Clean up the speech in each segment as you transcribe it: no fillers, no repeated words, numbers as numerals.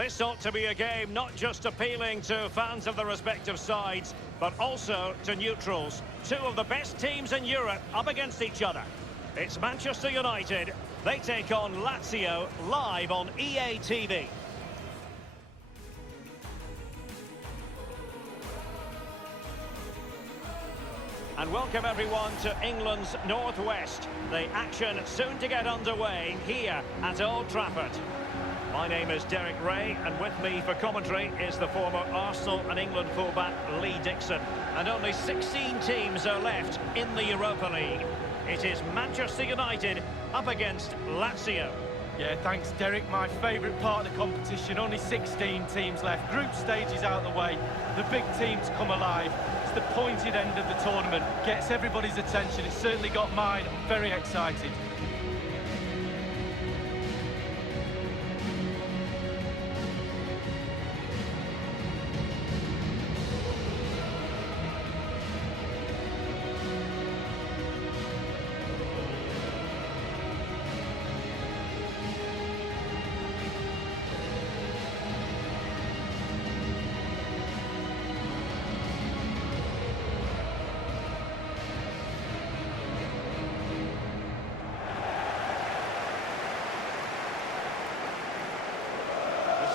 This ought to be a game not just appealing to fans of the respective sides, but also to neutrals. Two of the best teams in Europe up against each other. It's Manchester United. They take on Lazio live on EA TV. And welcome everyone to England's Northwest. The action soon to get underway here at Old Trafford. My name is Derek Ray, and with me for commentary is the former Arsenal and England fullback Lee Dixon. And only 16 teams are left in the Europa League. It is Manchester United up against Lazio. Yeah, thanks Derek. My favourite part of the competition. Only 16 teams left. Group stage is out of the way. The big teams come alive. It's the pointed end of the tournament. Gets everybody's attention. It's certainly got mine. I'm very excited.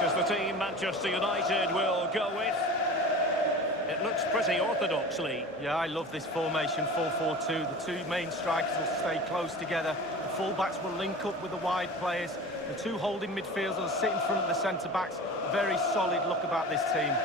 This is the team Manchester United will go with. It looks pretty orthodoxly. Yeah, I love this formation, 4-4-2. The two main strikers will stay close together. The full-backs will link up with the wide players. The two holding midfielders will sit in front of the centre-backs. Very solid look about this team.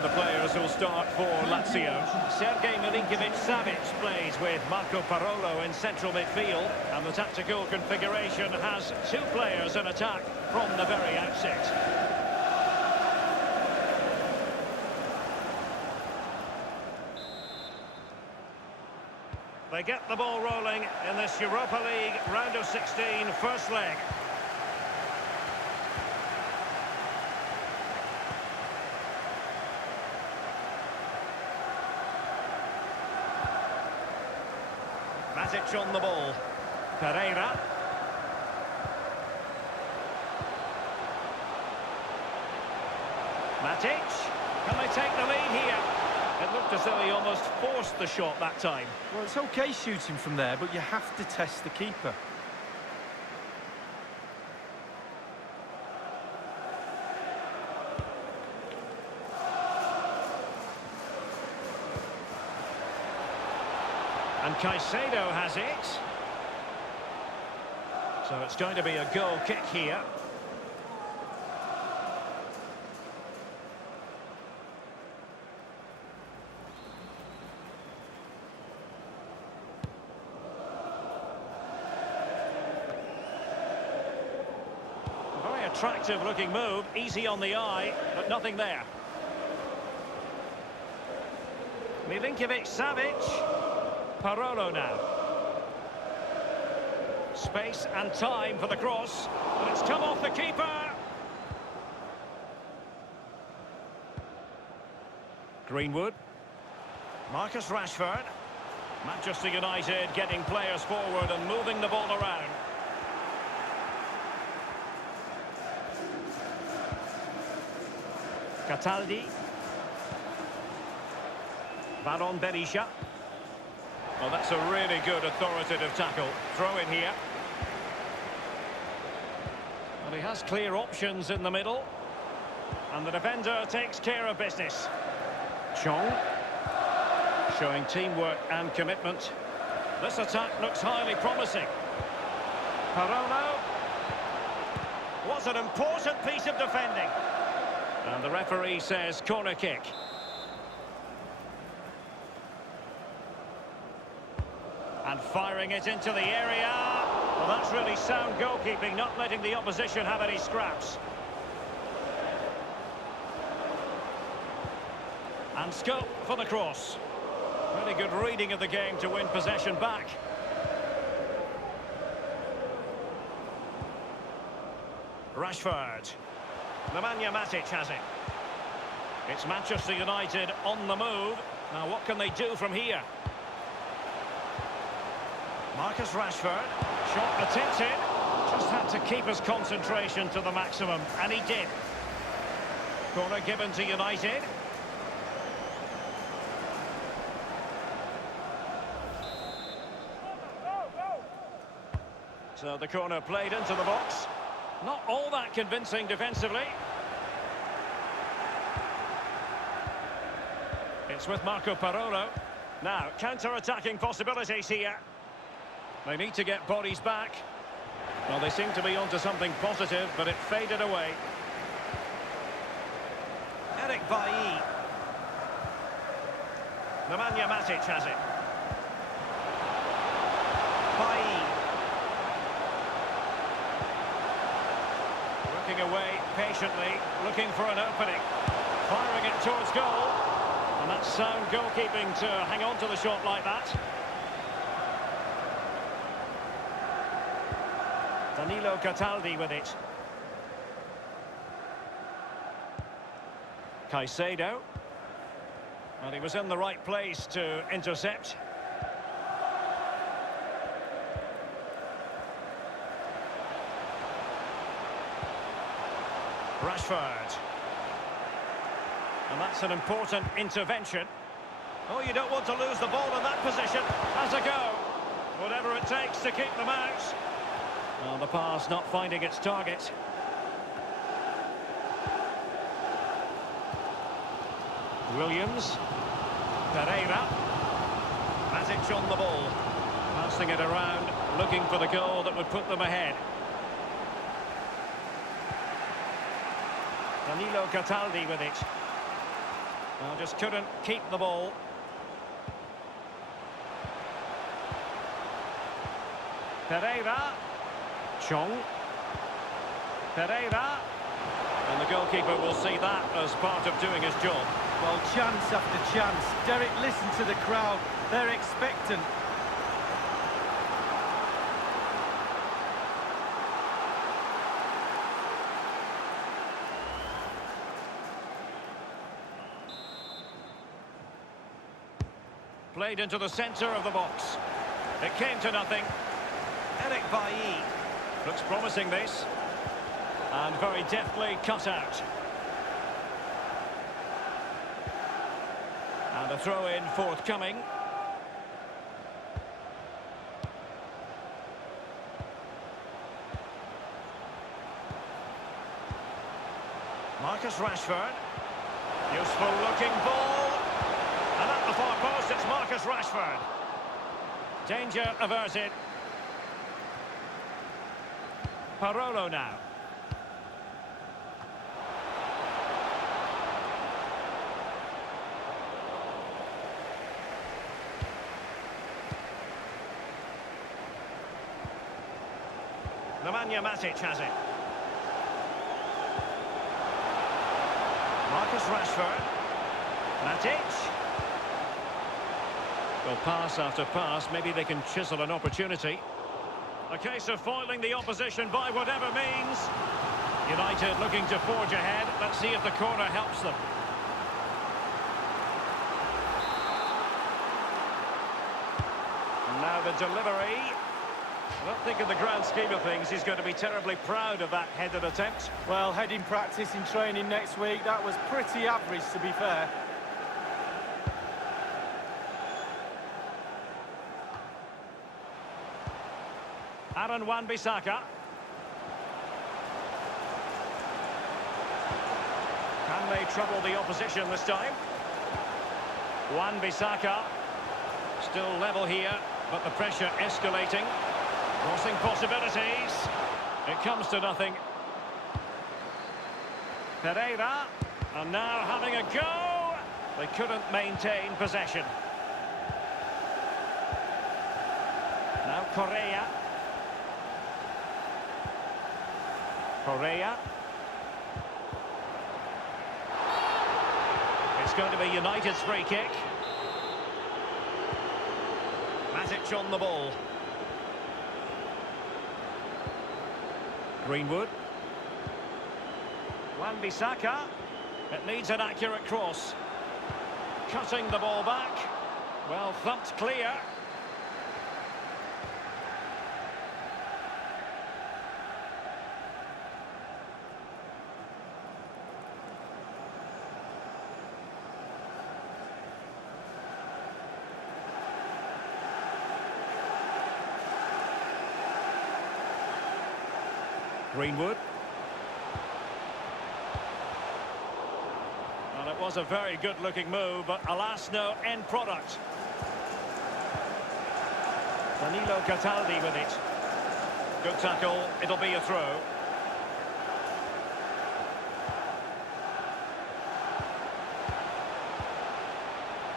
The players who'll start for Lazio. Sergej Milinkovic-Savic plays with Marco Parolo in central midfield, and the tactical configuration has two players in attack from the very outset. They get the ball rolling in this Europa League round of 16 first leg. Matic on the ball. Pereira. Matic. Can they take the lead here? It looked as though he almost forced the shot that time. Well, it's okay shooting from there, but you have to test the keeper. And Caicedo has it. So it's going to be a goal kick here. A very attractive looking move, easy on the eye, but nothing there. Milinkovic-Savic. Parolo now. Space and time for the cross, but it's come off the keeper. Greenwood. Marcus Rashford. Manchester United getting players forward and moving the ball around. Cataldi. Baron Berisha. Well, that's a really good authoritative tackle. Throw in here. And he has clear options in the middle. And the defender takes care of business. Chong. Showing teamwork and commitment. This attack looks highly promising. Parolo. What an important piece of defending. And the referee says corner kick. And firing it into the area. Well, that's really sound goalkeeping, not letting the opposition have any scraps. And scope for the cross. Really good reading of the game to win possession back. Rashford. Nemanja Matic has it. It's Manchester United on the move. Now what can they do from here? Marcus Rashford. Shot attempted. Just had to keep his concentration to the maximum, and he did. Corner given to United. So the corner played into the box. Not all that convincing defensively. It's with Marco Parolo. Now, counter-attacking possibilities here. They need to get bodies back. Well, they seem to be onto something positive, but it faded away. Eric Bailly. Nemanja Matic has it. Bailly. Working away patiently, looking for an opening. Firing it towards goal. And that's sound goalkeeping to hang on to the shot like that. Danilo Cataldi with it. Caicedo. And he was in the right place to intercept. Rashford. And that's an important intervention. Oh, you don't want to lose the ball in that position. Has a go. Whatever it takes to keep them out. Well, the pass not finding its target. Williams. Pereira. Matic on the ball. Passing it around, looking for the goal that would put them ahead. Danilo Cataldi with it. Well, just couldn't keep the ball. Pereira. Chong. Pereira. And the goalkeeper will see that as part of doing his job. Well, chance after chance. Derek, listen to the crowd. They're expectant. Played into the centre of the box. It came to nothing. Eric Bailly. Looks promising, this. And very deftly cut out. And a throw-in forthcoming. Marcus Rashford. Useful looking ball. And at the far post, it's Marcus Rashford. Danger averted. Parolo now. Nemanja Matic has it. Marcus Rashford. Matic. Well, pass after pass, maybe they can chisel an opportunity. A case of foiling the opposition by whatever means. United looking to forge ahead. Let's see if the corner helps them. And now the delivery. I don't think in the grand scheme of things he's going to be terribly proud of that headed attempt. Well, heading practice in training next week, that was pretty average, to be fair. Aaron Wan-Bissaka. Can they trouble the opposition this time? Wan-Bissaka. Still level here, but the pressure escalating. Crossing possibilities. It comes to nothing. Pereira. And now having a go. They couldn't maintain possession. Now Correa. Correa. It's going to be United's free kick. Matic on the ball. Greenwood. Wan-Bissaka. It needs an accurate cross. Cutting the ball back. Well thumped clear. Greenwood. Well, it was a very good-looking move, but alas, no end product. Danilo Cataldi with it. Good tackle. It'll be a throw.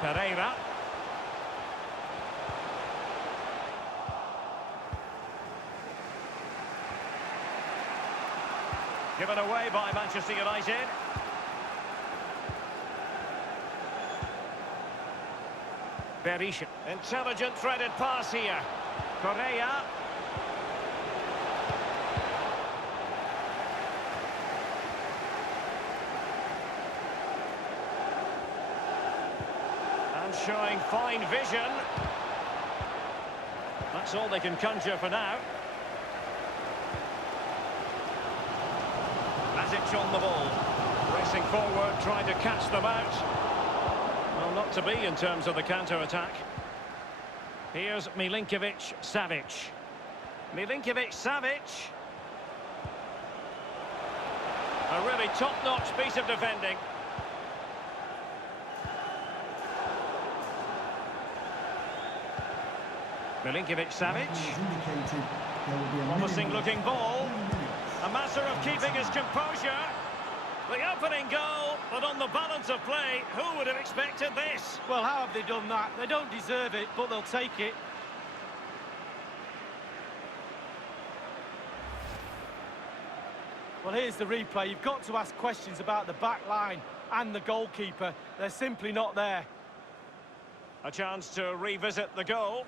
Pereira. Given away by Manchester United. Berisha. Intelligent threaded pass here. Correa. And showing fine vision. That's all they can conjure for now. Matic on the ball. Racing forward, trying to catch them out. Well, not to be in terms of the counter-attack. Here's Milinkovic-Savic. Milinkovic-Savic. A really top-notch piece of defending. Milinkovic-Savic. Promising looking ball. A matter of keeping his composure. The opening goal, but on the balance of play, who would have expected this? Well, how have they done that? They don't deserve it, but they'll take it. Well, here's the replay. You've got to ask questions about the back line and the goalkeeper. They're simply not there. A chance to revisit the goal.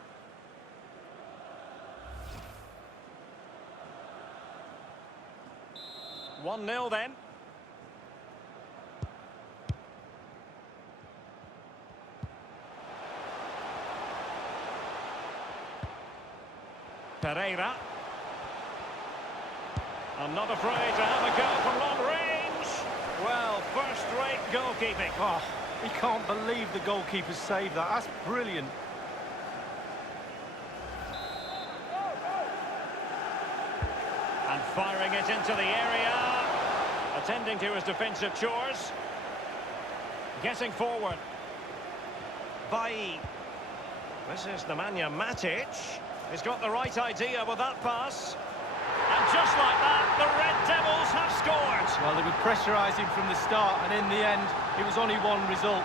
One-nil then. Pereira. I'm not afraid to have a go from long range. Well, first-rate goalkeeping. Oh, he can't believe the goalkeeper saved that. That's brilliant. And firing it into the area. Attending to his defensive chores. Getting forward. Bailly. This is Nemanja Matic. He's got the right idea with that pass. And just like that, the Red Devils have scored. Well, they were pressurising from the start, and in the end, it was only one result.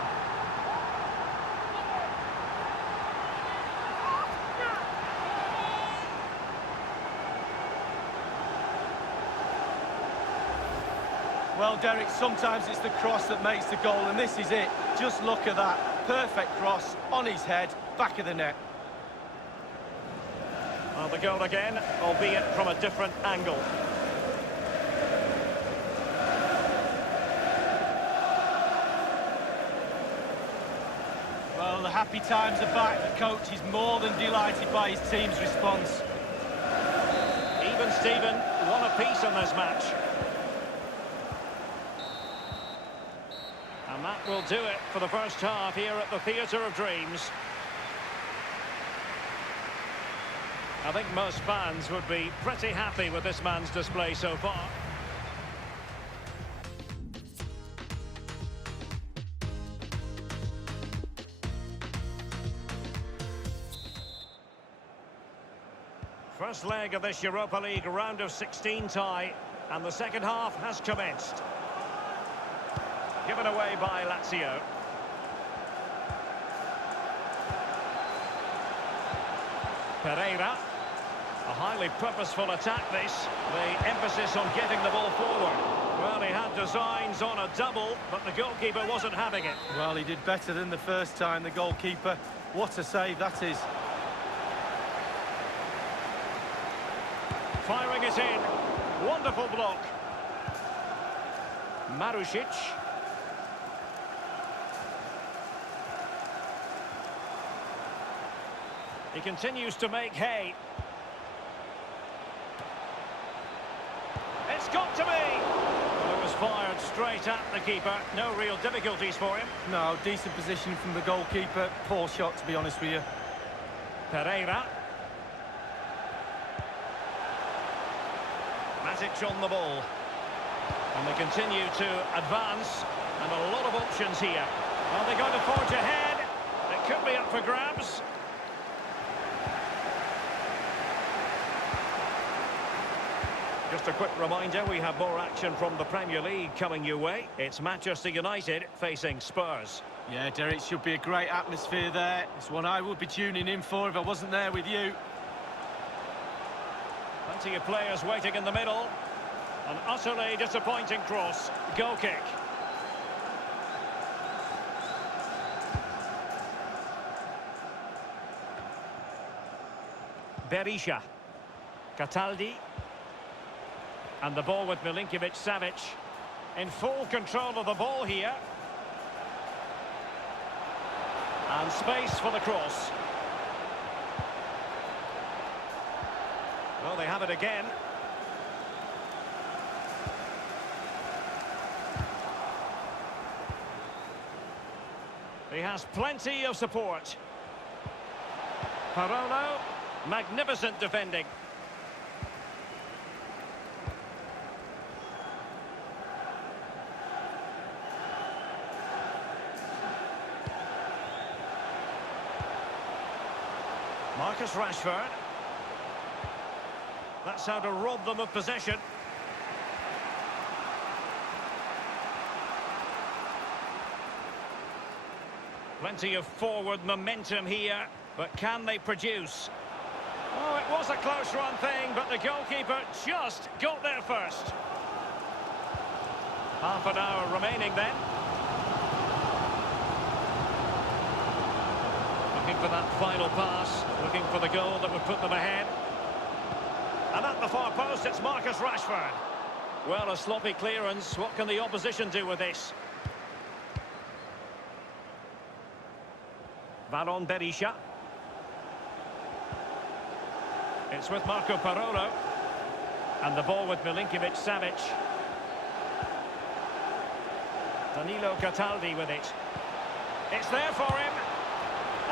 Well, Derek, sometimes it's the cross that makes the goal, and this is it. Just look at that. Perfect cross, on his head, back of the net. Well, the goal again, albeit from a different angle. Well, the happy times are back. The coach is more than delighted by his team's response. Even Steven, one apiece in this match. And that will do it for the first half here at the Theatre of Dreams. I think most fans would be pretty happy with this man's display so far. First leg of this Europa League round of 16 tie, and the second half has commenced. Given away by Lazio. Pereira. A highly purposeful attack this. The emphasis on getting the ball forward. Well, he had designs on a double, but the goalkeeper wasn't having it. Well, he did better than the first time, the goalkeeper. What a save that is. Firing it in. Wonderful block. Marusic. He continues to make hay. It's got to be! Well, it was fired straight at the keeper. No real difficulties for him. No, decent position from the goalkeeper. Poor shot, to be honest with you. Pereira. Matic on the ball. And they continue to advance. And a lot of options here. Well, they're going to forge ahead. It could be up for grabs. Just a quick reminder, we have more action from the Premier League coming your way. It's Manchester United facing Spurs. Yeah, Derek, should be a great atmosphere there. It's one I would be tuning in for if I wasn't there with you. Plenty of players waiting in the middle. An utterly disappointing cross. Goal kick. Berisha. Cataldi. And the ball with Milinkovic-Savic. In full control of the ball here. And space for the cross. Well, they have it again. He has plenty of support. Parolo, magnificent defending. Marcus Rashford. That's how to rob them of possession. Plenty of forward momentum here, but can they produce? Oh, it was a close run thing, but the goalkeeper just got there first. Half an hour remaining then. Looking for that final pass, looking for the goal that would put them ahead. And at the far post, it's Marcus Rashford. Well, a sloppy clearance. What can the opposition do with this? Valon Berisha. It's with Marco Parolo. And the ball with Milinkovic-Savic. Danilo Cataldi with it. It's there for him.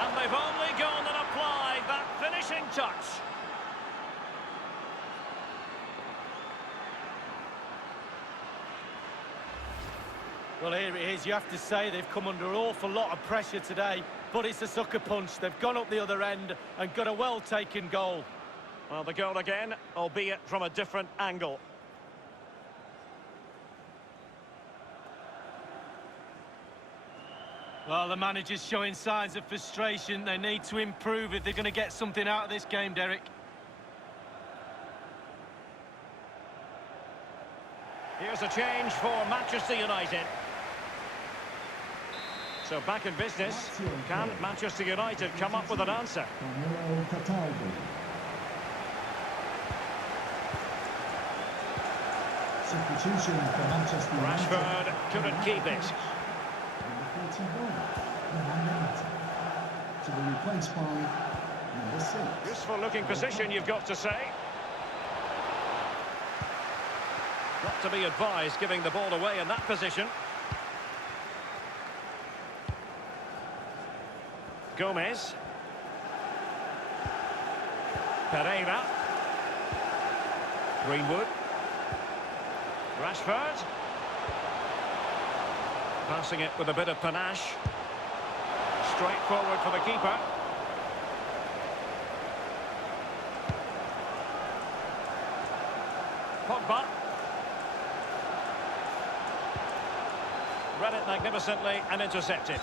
And they've only gone and applied that finishing touch. Well, here it is. You have to say they've come under an awful lot of pressure today, but it's a sucker punch. They've gone up the other end and got a well-taken goal. Well, the goal again, albeit from a different angle. Well, the manager's showing signs of frustration. They need to improve if they're going to get something out of this game, Derek. Here's a change for Manchester United. So back in business. Can Manchester United come up with an answer? Substitution for Manchester United. Rashford couldn't keep it. To be replaced by number 6. Useful looking position, you've got to say. Not to be advised giving the ball away in that position. Gomez. Pereira. Greenwood. Rashford. Passing it with a bit of panache. Straight forward for the keeper. Pogba. Read it magnificently and intercepted.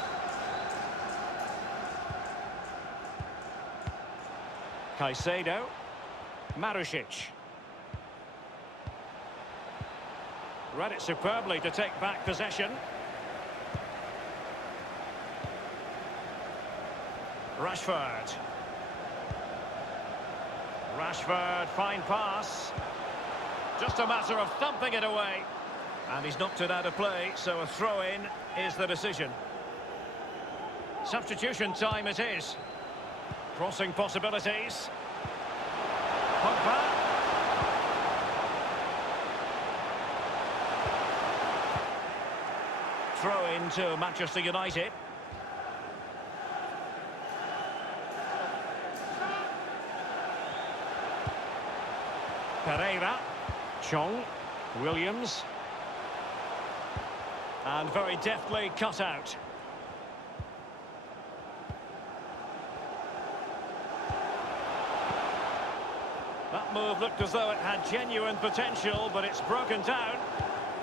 Caicedo. Marusic. Read it superbly to take back possession. Rashford. Rashford, fine pass. Just a matter of thumping it away. And he's knocked it out of play, so a throw-in is the decision. Substitution time it is. Crossing possibilities. Pogba. Throw-in to Manchester United. Pereira. Chong. Williams. And very deftly cut out. That move looked as though it had genuine potential, but it's broken down.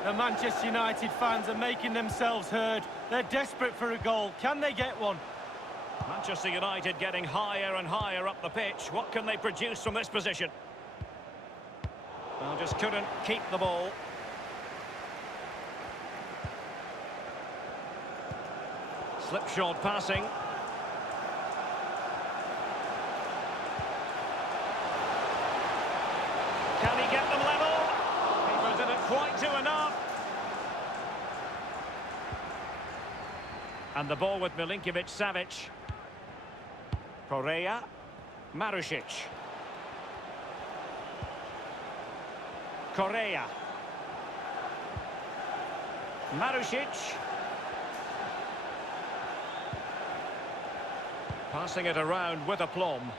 The Manchester United fans are making themselves heard. They're desperate for a goal. Can they get one? Manchester United getting higher and higher up the pitch. What can they produce from this position? Well, just couldn't keep the ball. Slipshod passing. Can he get them level? He didn't quite do enough. And the ball with Milinkovic-Savic. Correa. Marusic. Correa. Marusic. Passing it around with aplomb.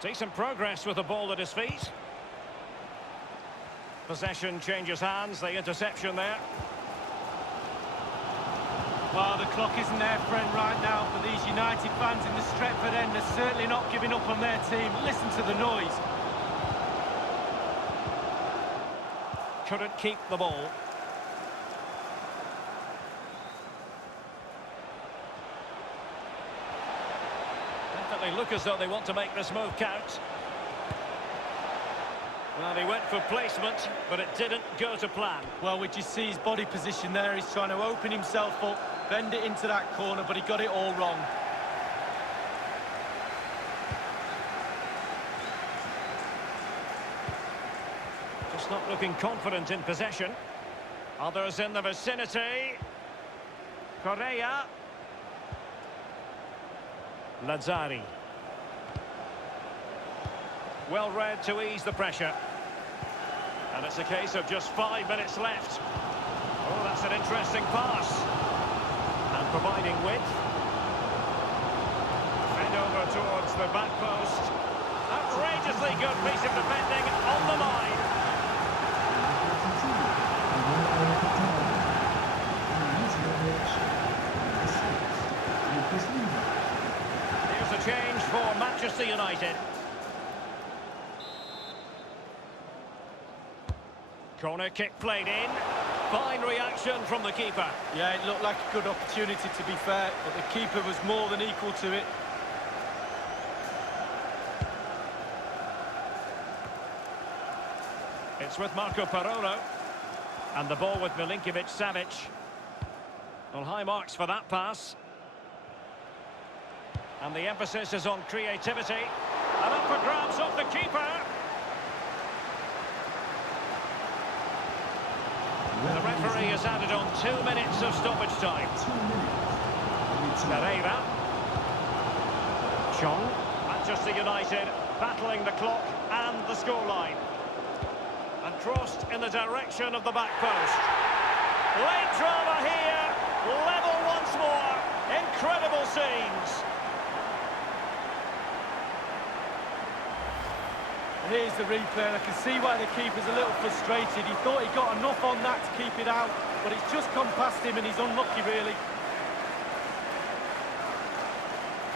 Decent progress with the ball at his feet. Possession changes hands, the interception there. Well, the clock isn't their friend right now for these United fans in the Stretford end. They're certainly not giving up on their team. Listen to the noise. Couldn't keep the ball. Definitely look as though they want to make this move count. Well, he went for placement, but it didn't go to plan. Well, we just see his body position there. He's trying to open himself up, bend it into that corner, but he got it all wrong. Just not looking confident in possession. Others in the vicinity. Correa. Lazzari. Well read to ease the pressure. And it's a case of just 5 minutes left. Oh, that's an interesting pass. And providing width. Fed over towards the back post. Outrageously good piece of defending on the line. Here's a change for Manchester United. Corner kick played in. Fine reaction from the keeper. Yeah, it looked like a good opportunity to be fair, but the keeper was more than equal to it. It's with Marco Parolo. And the ball with Milinkovic-Savic. Well, high marks for that pass. And the emphasis is on creativity. And up for grabs off the keeper. The referee has added on 2 minutes of stoppage time. 2 minutes. Pereira. Chong. Manchester United battling the clock and the scoreline. And crossed in the direction of the back post. Late drama here. Level once more. Incredible scenes. Here's the replay, and I can see why the keeper's a little frustrated. He thought he got enough on that to keep it out, but it's just come past him and he's unlucky, really.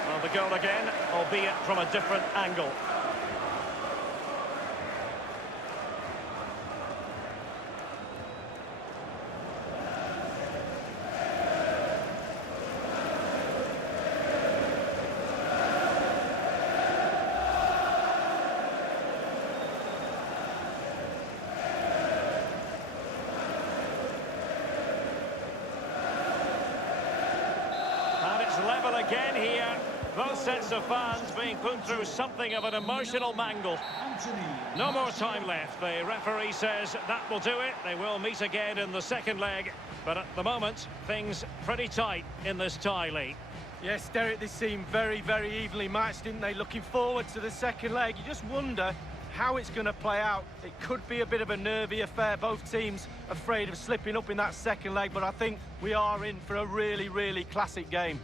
Well, the goal again, albeit from a different angle. level again here. Both sets of fans being put through something of an emotional mangle. No more time left. The referee says that will do it. They will meet again in the second leg. But at the moment, things pretty tight in this tie, Lee. Yes, Derek, this seemed very, very evenly matched, didn't they? Looking forward to the second leg. You just wonder how it's going to play out. It could be a bit of a nervy affair. Both teams afraid of slipping up in that second leg, but I think we are in for a really, really classic game.